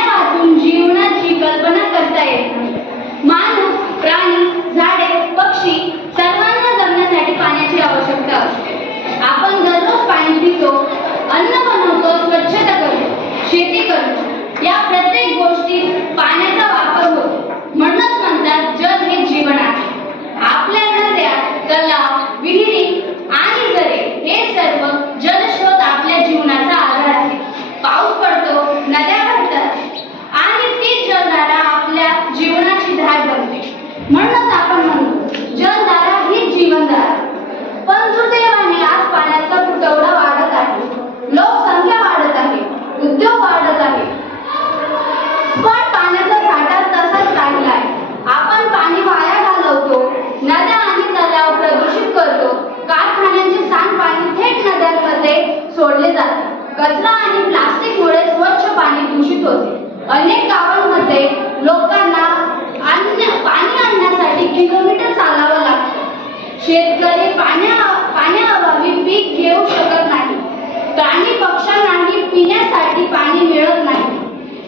पाण्यावाचून जीवनाची कल्पना करता येत नाही. माणूस, प्राणी, झाडे, पक्षी सर्वांना जगण्यासाठी पाण्याची आवश्यकता असते. आपण दररोज पाणी पितो, अन्न बनवतो, स्वच्छता करतो, शेती करतो. या प्रत्येक गोष्टीत पाण्याचा वापर होतो. म्हणूनच म्हणतात जल हे जीवन आहे. आपल्या नद्या, तलाव, विहिरी आणि झरे हे सर्व जलस्रोत आपल्या जीवनाचा आधार आहे. पाऊस पडतो, नद्या भरतात आणि ती जलधारा आपल्या जीवनाची धार बनते. म्हणूनच आपण म्हणतो जलधारा ही जीवनधारा. पण दुर्दैवाने आज पाण्याचा तुटवडा वाढत आहे. लोकसंख्या वाढत आहे, उद्योग वाढत आहे, पण पाण्याचा साठा तसाच राहिला आहे. आपण पाणी वाया घालवतो, नद्या आणि तलाव प्रदूषित करतो. कारखान्यांचे सांडपाणी थेट नद्यांमध्ये सोडले जाते. कचरा आणि प्लास्टिकमुळे स्वच्छ पाणी दूषित होते. अनेक गावांमध्ये लोकांना पाणी आणण्यासाठी किलोमीटर चालावं लागतं. शेतकरी पाण्याअभावी पीक घेऊ शकत नाही. प्राणी पक्ष्यांनाही पिण्यासाठी पाणी मिळत नाही.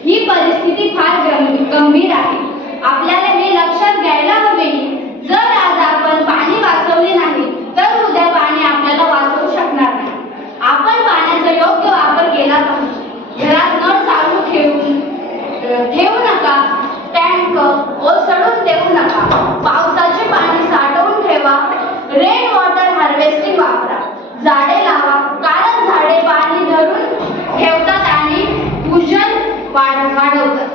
ही परिस्थिती फार गंभीर आहे. आपल्याला हे लक्षात घ्यायला हवे की जर आज आपण पाणी वाचवले नाही तर उद्या पाणी आपल्याला वाचवू शकणार नाही. आपण पाण्याचा योग्य वापर केला पाहिजे. घरात नळ चालू ठेवू नका. टँक ओसडून देऊ नका. पावसाचे पाणी साठवून ठेवा. रेन वॉटर हार्वेस्टिंग वापरा. झाडे लावा, कारण झाडे पाणी धरून ठेवतात आणि भूजल वाढवतात.